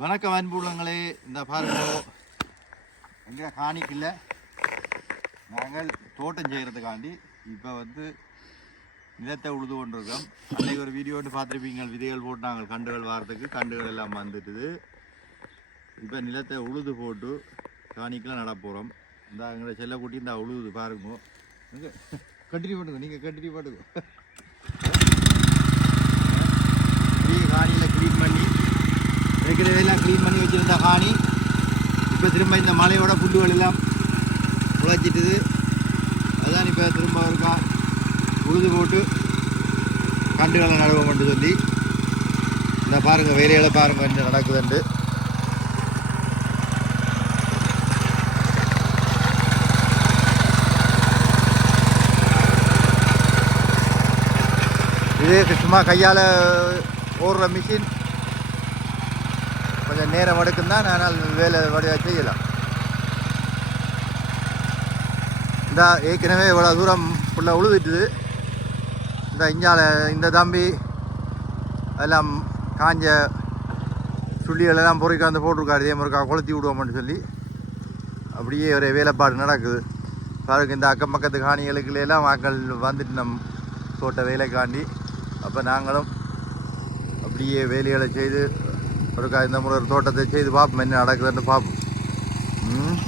வணக்கம் அன்புள்ளங்களே இந்த பாருங்க. எங்கே காணிக்கில் நாங்கள் தோட்டம் செய்கிறதுக்காண்டி இப்போ வந்து நிலத்தை உழுது கொண்டிருக்கோம். அன்னைக்கு ஒரு வீடியோ வந்து பார்த்துருப்பீங்க விதைகள் போட்டு நாங்கள் கண்டுகள் வாரத்துக்கு கண்டுகள் எல்லாம் வந்துட்டுது. இப்போ நிலத்தை உழுது போட்டு காணிக்கெலாம் நடப்போகிறோம் இந்த எங்களை செல்லக்குட்டி இந்த உழுவுது பாருங்க. கண்டினியூ பண்ணுங்க நீங்கள் கண்டினியூ பண்ணுங்க அப்படியே காணியில் க்ளீன் பண்ணி இருக்கிறதெல்லாம் க்ளீன் பண்ணி வச்சுருந்த காணி. இப்போ திரும்ப இந்த மலையோட புல்லுகள் எல்லாம் உழைச்சிட்டுது அதான் இப்போ திரும்ப இருக்கா? உழுது போட்டு கண்டுகளை கொண்டு சொல்லி. இந்த பாருங்கள் வேலைகளை பாருங்கள் என்ன நடக்குதுண்டு இது சும்மா கையால் ஓடுற மிஷின் கொஞ்சம் நேரம் எடுக்கும் தான் ஆனால் வேலை வடிவா செய்யலாம். இந்த ஏற்கனவே இவ்வளோ தூரம் ஃபுல்லாக உழுதுட்டுது. இந்த இஞ்சால இந்த தம்பி எல்லாம் காஞ்ச சுள்ளிகளெல்லாம் எல்லாம் வந்து போட்டிருக்காரு. இதே மாதிரி கொளுத்தி விடுவோம்னு சொல்லி. அப்படியே ஒரு வேலைப்பாடு நடக்குது. பாருங்க இந்த அக்கம் பக்கத்து காணிகளுக்குலாம் வாக்கள் மக்கள் வந்துட்டு நம் தோட்ட வேலைக்காண்டி. அப்போ நாங்களும் அப்படியே வேலைகளை செய்து ஒரு இந்த முறை ஒரு தோட்டத்தை செய்து பார்ப்போம் என்ன நடக்குதுன்னு பார்ப்போம் ம்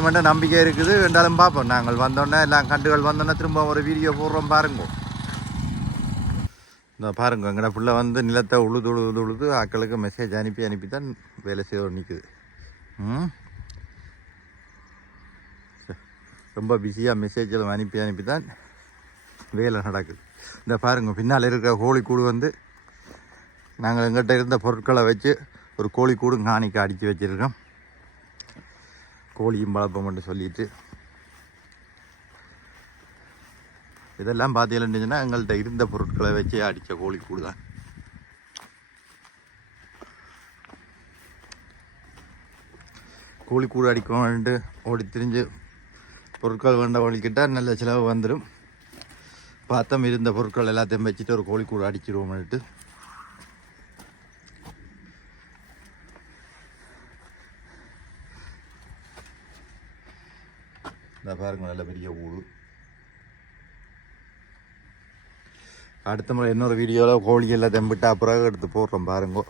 மட்டும் நம்பிக்கை இருக்குது என்றாலும் பார்ப்போம் நாங்கள் வந்தோடனே எல்லாம் கண்டுகள் வந்தோடனே திரும்ப ஒரு வீடியோ போடுறோம் பாருங்க இந்த பாருங்க எங்கட ஃபுல்லாக வந்து நிலத்தை உழுது உழுது உழுது ஆக்களுக்கு மெசேஜ் அனுப்பி அனுப்பி தான் வேலை செய்ய நிற்குது ம் ரொம்ப பிஸியாக மெசேஜில் அனுப்பி அனுப்பி தான் வேலை நடக்குது இந்த பாருங்க பின்னால் இருக்கிற கோழிக்கூடு வந்து நாங்கள் எங்கிட்ட இருந்த பொருட்களை வச்சு ஒரு கோழிக்கூடும் காணிக்க அடித்து வச்சுருக்கோம். கோழியும் வளர்ப்போம்னு சொல்லிட்டு. இதெல்லாம் பார்த்தீங்கன்னா எங்கள்கிட்ட இருந்த பொருட்களை வச்சு அடித்த கோழிக்கூடு தான். கோழிக்கூடு அடிக்கணும்ட்டு ஓடி திரிஞ்சு பொருட்கள் வேண்ட வழிக்கிட்டால் நல்ல செலவு வந்துடும். பார்த்தோம் இருந்த பொருட்கள் எல்லாத்தையும் வச்சுட்டு ஒரு கோழிக்கூடு அடிச்சிருவோம்னுட்டு இந்த பாருங்க நல்ல பெரிய ஊடு அடுத்த முறை இன்னொரு வீடியோவில் கோழி எல்லாம் தெம்பிட்டா பிறகு எடுத்து போடுறோம் பாருங்கோ.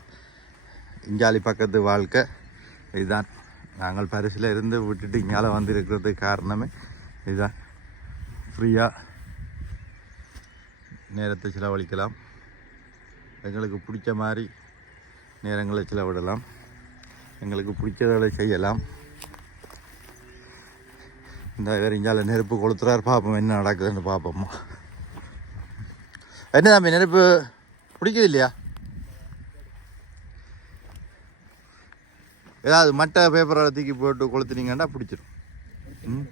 இஞ்சாலி பக்கத்து வாழ்க்கை இதுதான். நாங்கள் பரிசில் இருந்து விட்டுட்டு இங்கால வந்திருக்கிறதுக்கு காரணமே இதுதான். ஃப்ரீயாக நேரத்தை செலவழிக்கலாம். எங்களுக்கு பிடிச்ச மாதிரி நேரங்களை செலவிடலாம். எங்களுக்கு பிடிச்சதை செய்யலாம். இந்த இஞ்சால நெருப்பு கொளுத்துறாரு பார்ப்போம் என்ன நடக்குதுன்னு பார்ப்போம்மா என்ன தம்பி நெருப்பு பிடிக்குது இல்லையா ஏதாவது மட்டை பேப்பரை தூக்கி போட்டு கொளுத்துனீங்கன்னா பிடிச்சிடும் ம்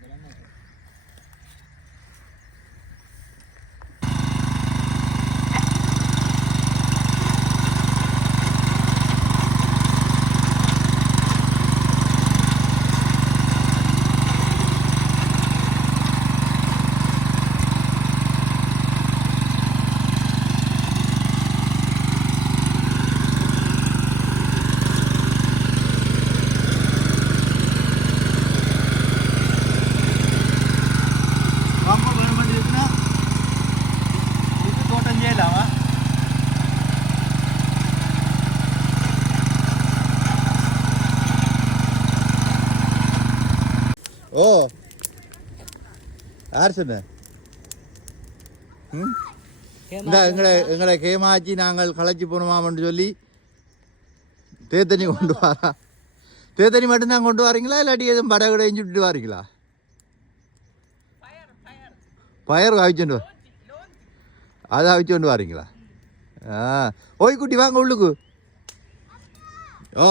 ரொம்ப வேணுமெண்டுச்சுன்னா இது தோட்டம் செய்யலாமா ஓ யார் சொன்ன இந்த எங்களை எங்களை கேமாச்சி நாங்கள் களைச்சி போகணுமாமன்னு சொல்லி தேத்தனி கொண்டு வாரா. தேத்தனி மட்டும்தான் கொண்டு வரீங்களா இல்லாட்டி எதுவும் படகுடையும் சுட்டு வரீங்களா? பயர் அவிச்சுண்டு வா. அதை அவிச்சுண்டு வரீங்களா? ஆ. ஓய் குட்டி வாங்க உள்ளுக்கு. ஓ.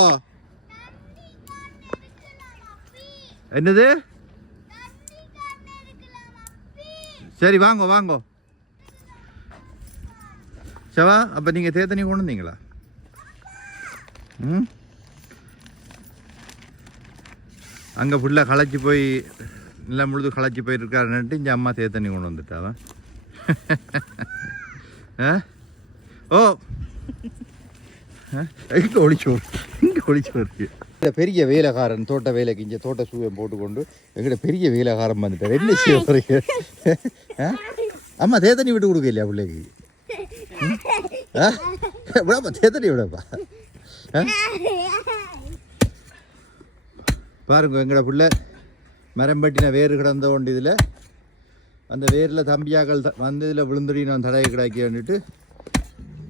என்னது? சரி வாங்க வாங்க செவா அப்போ நீங்கள் தேத்தனி கொண்டு வந்தீங்களா ம் அங்கே ஃபுல்லாக களைச்சி போய் நிலம் முழுது களைச்சி போயிருக்காருன்ட்டு இங்கே அம்மா தேத்தண்ணி கொண்டு வந்துட்டாவன் ஆ ஓ இங்கே ஒளிச்சு இங்கே ஒளிச்சு இந்த பெரிய வேலைக்காரன் தோட்ட வேலைக்கு இங்கே தோட்ட சூழம் போட்டுக்கொண்டு எங்கிட்ட பெரிய வேலைக்காரன் வந்துட்டார். என்ன செய்ய போறீங்க? அம்மா தேத்தனி விட்டு கொடுக்க இல்லையா பிள்ளைக்கு? விடாப்பா ஆ? விடப்பா தேத்தனி விடப்பா ஆ? பாருங்க எங்கட பிள்ளை மரம் பட்டின வேறு கிடந்த ஒன்று இதில். அந்த வேரில் தம்பியாக்கள் த- வந்து இதில் விழுந்துடி நான் தடையை கிடாக்கி வந்துட்டு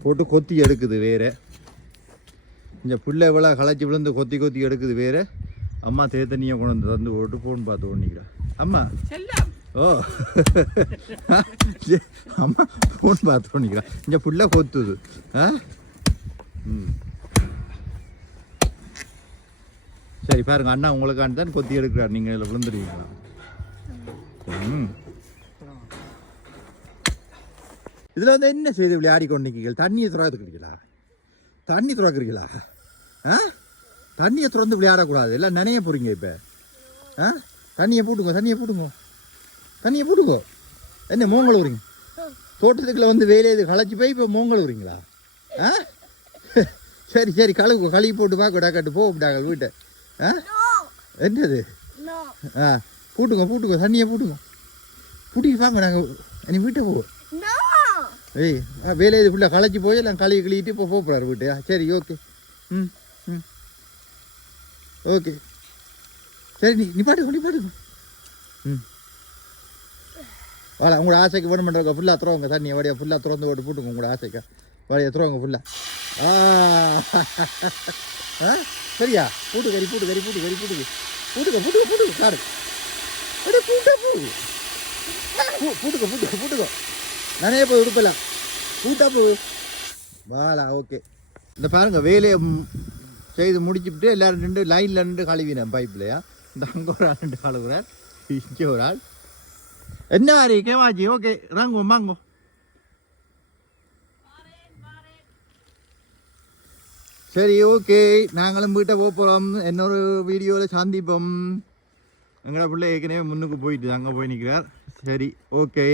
போட்டு கொத்தி எடுக்குது வேறு இந்த புள்ள இவ்வளோ களைச்சி விழுந்து கொத்தி கொத்தி எடுக்குது வேறு அம்மா தேத்தனியை கொண்டு வந்து தந்து போட்டு ஃபோன் பார்த்து ஓடிக்கிறா அம்மா ஓ அம்மா ஃபோன் பார்த்து ஓடிக்கிறா இந்த புள்ள கொத்துது ஆ ம் சரி பாருங்க அண்ணா உங்களுக்காண்டி தான் கொத்தி எடுக்கிறார் நீங்கள் இதில் விழுந்துடுவீங்களா ம் இதில் வந்து என்ன செய்து விளையாடி கொண்டிருக்கீர்கள் தண்ணியை திறக்கிறீங்களா தண்ணி திறக்கிறீங்களா ஆ? தண்ணியை திறந்து விளையாடக்கூடாது. எல்லாம் நினைய போகிறீங்க இப்போ. ஆ? தண்ணியை போட்டுங்க தண்ணியை போட்டுங்க தண்ணியை போட்டுங்க என்ன மோங்கலூரிங்க தோட்டத்துக்குள்ளே தோட்டத்துக்குள்ள வந்து வேலையை இது களைச்சி போய் இப்போ மோங்கல் ஆ? சரி சரி கழுவு கழுவி போட்டு பார்க்க டாக்கட்டு போக டாக்கள் வீட்டை. ஆ? என்னது? ஆ பூட்டுங்க பூட்டுங்க தண்ணியை பூட்டுங்க பூட்டிட்டு வாங்க நாங்கள் நீ வீட்டை போ ஏய் ஆ, வேலையை இது ஃபுல்லாக களைச்சி போய் எல்லாம் கழுவி கழுவிட்டு இப்போ போகிறாரு வீட்டு. சரி ஓகே ம். ஓகே. சரி நீ நீ பாட்டுங்க நீ ம். வாழ உங்களோட ஆசைக்கு வேணும் பண்ணுறவங்க ஃபுல்லாக துறவங்க தண்ணியை வடியா ஃபுல்லாக திறந்து ஓட்டு போட்டுங்க உங்களோட ஆசைக்கு. வடியா துறவங்க ஃபுல்லாக ஆ. ஆ. சரியா? பூட்டு கறி பூட்டு கறி பூட்டு கறி பூட்டுக்கு பூட்டுக்க பூட்டுக்க பூட்டுக்க காடு அடே பூட்டா பூ பூட்டுக்க பூட்டுக்க பூட்டுக்கோ. நானே போய் உடுப்பலாம் பூட்டா பூ. வாலா ஓகே. இந்த பாருங்க வேலையை செய்து முடிச்சுட்டு எல்லாரும் நின்று லைனில் நின்று கழுவினேன் பைப்லையா இந்த அங்கே ஒரு ஆள் நின்று கழுவுறார். இங்கே ஒரு ஆள். என்ன ஆரி கேவாஜி ஓகே. ராங்கோ மாங்கோ சரி ஓகே. நாங்களும் வீட்டை போக போகிறோம் இன்னொரு வீடியோவில் சந்திப்போம். எங்களோட பிள்ளை ஏற்கனவே முன்னுக்கு போயிட்டு அங்கே போய் நிற்கிறார் சரி ஓகே.